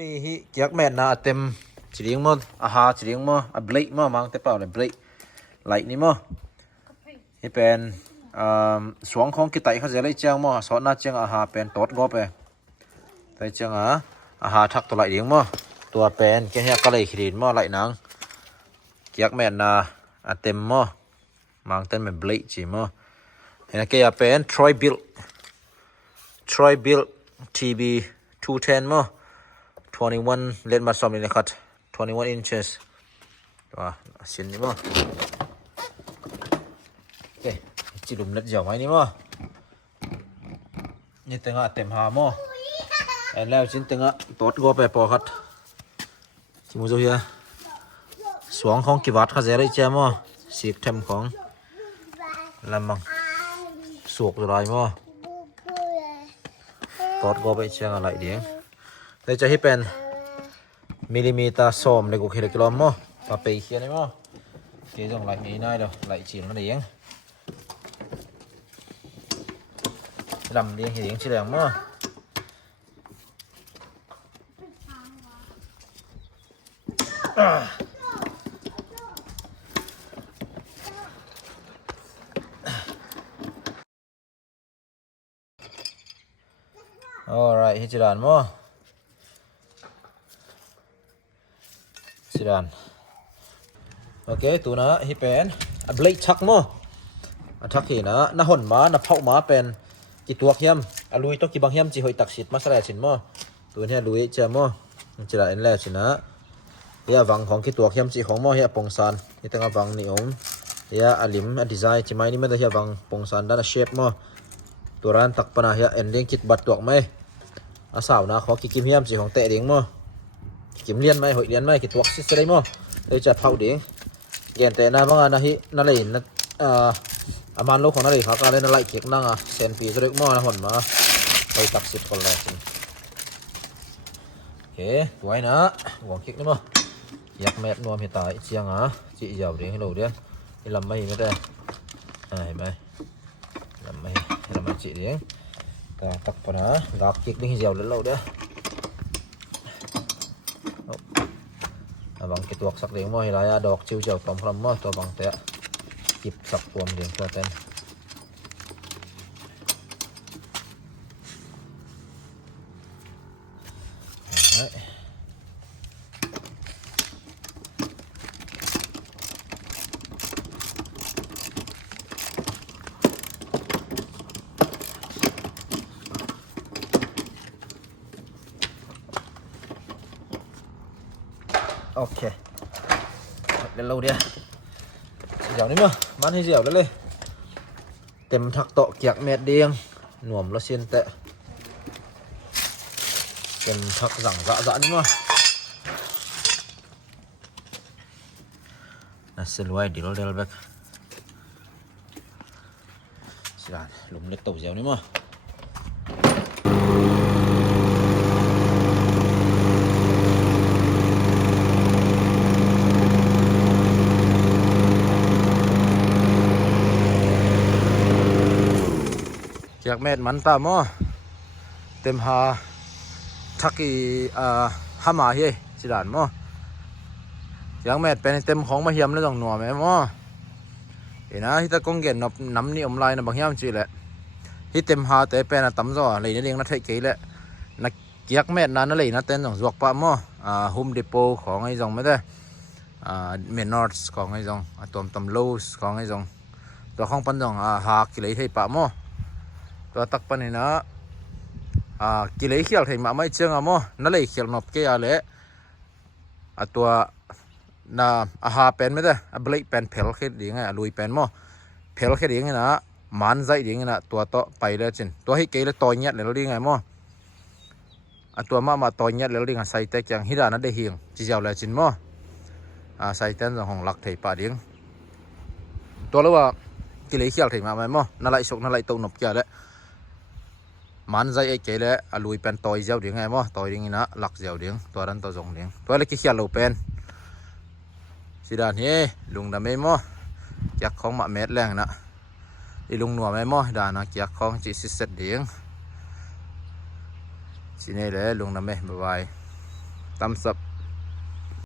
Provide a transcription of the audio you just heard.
นี่ฮิเกียกแม่นะเต็มจิริงมั้งอาหารจิริงมั้งเบลค์มั้งมังแต่เปล่าเลยเบลค์ไหลนี่มั้งฮิเป็นสวงของกิไตเขาจะได้เจียงมั้งสอนน่าเจียงอาหารเป็นตอดกบไปแต่เจียงอาหารทักตัวไหลเดียงมั้งตัวเป็นแค่เนี้ยก็เลยขีดมั้งไหลนังเกียกแม่นะเต็มมั้งมังเต็มเป็นเบลค์จีมั้งเห็นแค่เป็น Troy Bill TB 210มั้ง21 เล่นมาซ้อมนี่นะครับ21 inches ตัวชิ้นนี้มั้งโอเคจิลุมเล็ดเจียวไว้นี่มั้งนี่ตึงเต็มหามั้งแล้วชิ้นตึงตอดกบไปพอครับชิมูโซเฮียสวงของกิวัตเขาจะได้เจ้ามั้งสีเต็มของลำมังสวกอะไรมั้งตอดกบไปเชียงอะไรเดียงแต่จะให้เป็นมิลลิเมตรส้มเลยกูคิดกิโลมั้งมาไปเขียนได้มั้งเกี่ยงไหลนี้ได้เด้อไหลจีนมันเดียงลำเดียงเหียงเฉียงมั้งalright ฮิจิรันมั้งฮิจิรันโอเคตัวนะฮิเป็นเบลค์ชักมั้งชักเห็นนะน่าห่นมาน่าเผามาเป็นกี่ตัวเฮียมลุยต้องกี่บางเฮียมจีหอยตักฉิดมาแสดงฉินมั้งตัวนี้ลุยเจ้ามั้งฮิจิรันแล้วฉินนะเฮียวังของกี่ตัวเฮียมจีของมั้งเฮียปงซานนี่ตั้งวังนี่องเฮียอลิมดีไซน์จีไม่นี่ไม่ได้เฮียวังปงซานด้านเชฟมั้งตัวร้านตักปนาเฮียเอ็นเลี้ยงคิดบัดตัวไหมอาสาวนะขอกิมเฮียมจีของเตะเด้งมั้งกิมเลี้ยนไหมหอยเลี้ยนไหมกี่ตัวซิสได้มั้งเลยจะเผาเด้งเกี่ยนแต่นะบางอันนะฮินั่นเลยนะอามันลูกของนั่นเลยเขาการเล่นอะไรเกี่ยงนั่งเซนปีจะเรียกมั้งนะหอนมาไปตักสิบคนเลยสิโอเคตัวนะหวังคิกนี่มั้งอยากแมทนวมเหตุตายเชียงจีเหี่ยวเด้งให้เราเด้งนี่ลำไม่ไม่ได้เห็นไหมลำไม่จีเด้งตักปนะดับคิกดิ้งเหี่ยวเล่นเราเด้บางกิตัวสักเดียงมั้งเห็นไรดอกชิวเจ้าต้มพลัมมั้งตัวบางเตะจิบสักตัวเดียงตัวเต้นโอเคเล่นเราเดียวเดี๋ยวนี้มั้งมันให้เดี๋ยวเลยเต็มทักโตเกียกเม็ดเดียงหน่วมแล้วเชียนเตะเต็มทักสั่งจะนี่มั้งน่าเสียไว้เดี๋ยวเราเดี๋ยวแบบสิลาลุมเล็กโตเดี๋ยวนี้มั้งเกียกเม็ดมันตามเต็มหาทักอีหามาเฮ้ยสิดานมั้งเกียกเม็ดเป็นเต็มของมาเฮียมแล้วต้องหนัวไหมมั้งเห็นนะที่ตะกงเกนน้ำนี่อมลายนะบางเฮียมจีแหละที่เต็มหาแต่เป็นตั้มจ่ออะไรนี่เลี้ยงนัดไทยเกยแหละนักเกียกเม็ดนั้นนั่นเลยนัดเต้นต้องจวกปะมั้งโฮมเดโปของไอ้จงไม่ได้เมนอร์สของไอ้จงตัวตั้มโลสของไอ้จงตัวของปันจงหากิเลสให้ปะมั้งตัวตักปันนี่นะกิเลสเขียลถึงมาไม่เชื่องมั้งนั่นเลยเขียลนบเกียร์เลยตัวน่ะอาหารเป็นไม่ได้เบลค์เป็นเพลแค่ดีไงลุยเป็นมั้งเพลแค่ดีไงนะมันใจดีไงนะตัวโตไปเลยจินตัวให้เกยเลยต่อยเงี้ยเลยดีไงมั้งตัวมาต่อยเงี้ยเลยดีไงใส่แต่ยังฮิดานั่นได้เหียงจีเจ้าเลยจินมั้งใส่แต่ของหลักไทยป่าดีตัวรู้ว่ากิเลสเขียลถึงมาไหมมั้งนั่นเลยสุกนั่นเลยตกนบเกียร์เลยมันใจไอ้เก๋เลยลุยเป็นต่อยเจ้าเดียงไงมั้งต่อยเดียงนะหลักเจ้าเดียงตัวนั้นตัวจงเดียงตัวเล็กเขียลเราเป็นสิดานเฮ้ลุงดำไม่มั้งอยากของมาเม็ดแรงนะไอ้ลุงหนัวไม่มั้งด่านะอยากของจีสิเสร็จเดียงสิเนี่ยเลยลุงดำไม่บาย thumbs up